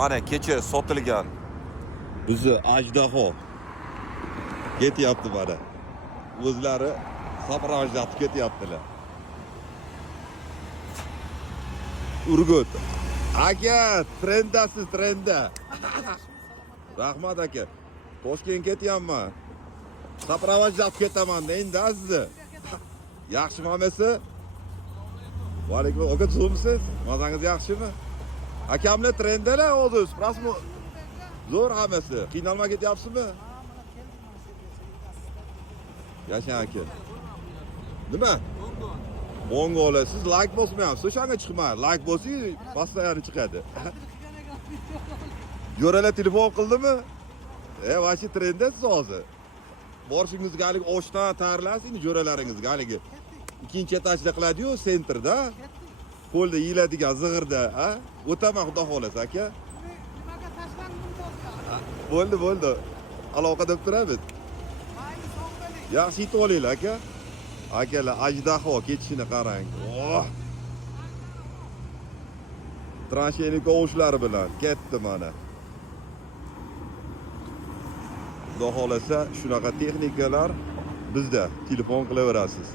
Mana kecha sotilgan bizni ajdaho ketyapti mana. O'zlari saprajatib ketyaptilar. Urgut. Aka, trenddasiz, trendda. Rahmat aka. Toshkentga ketyapman. Saprajatib ketaman endi sizni. Yaxshimi hammasi? Va alaykum. Aka, zo'msiz? Mazangiz yaxshimi? Akamlar trenddalar hozir. Rasmi zo'r hammasi. Qiynalmay ketyapsizmi? Yashan aka. Nima? Bongo olasiz, like bosmayapsiz. O'shanga chiqmay. Like bosing, postoyanno chiqadi. Jo'ralar telefon qildimi? Vashi trenddasiz hozir. Borishingizga hali oshna tayyorlasin jo'ralaringizga haligi. Ikkinchi etajda qiladi-yu, sentrda. Qo'lda yeyiladigan zig'irda, ha? O'taman xudo xolasa aka. Nimaga tashlandim? Bo'ldi. Aloqada turamiz. Yaxshi yetib olinglar aka. Akalar ajdaho ketishini qarang. Oh! Transhenik ovushlari bilan ketdi mana. Xudo xolasa shunaqa texnikalar bizda telefon qilaverasiz.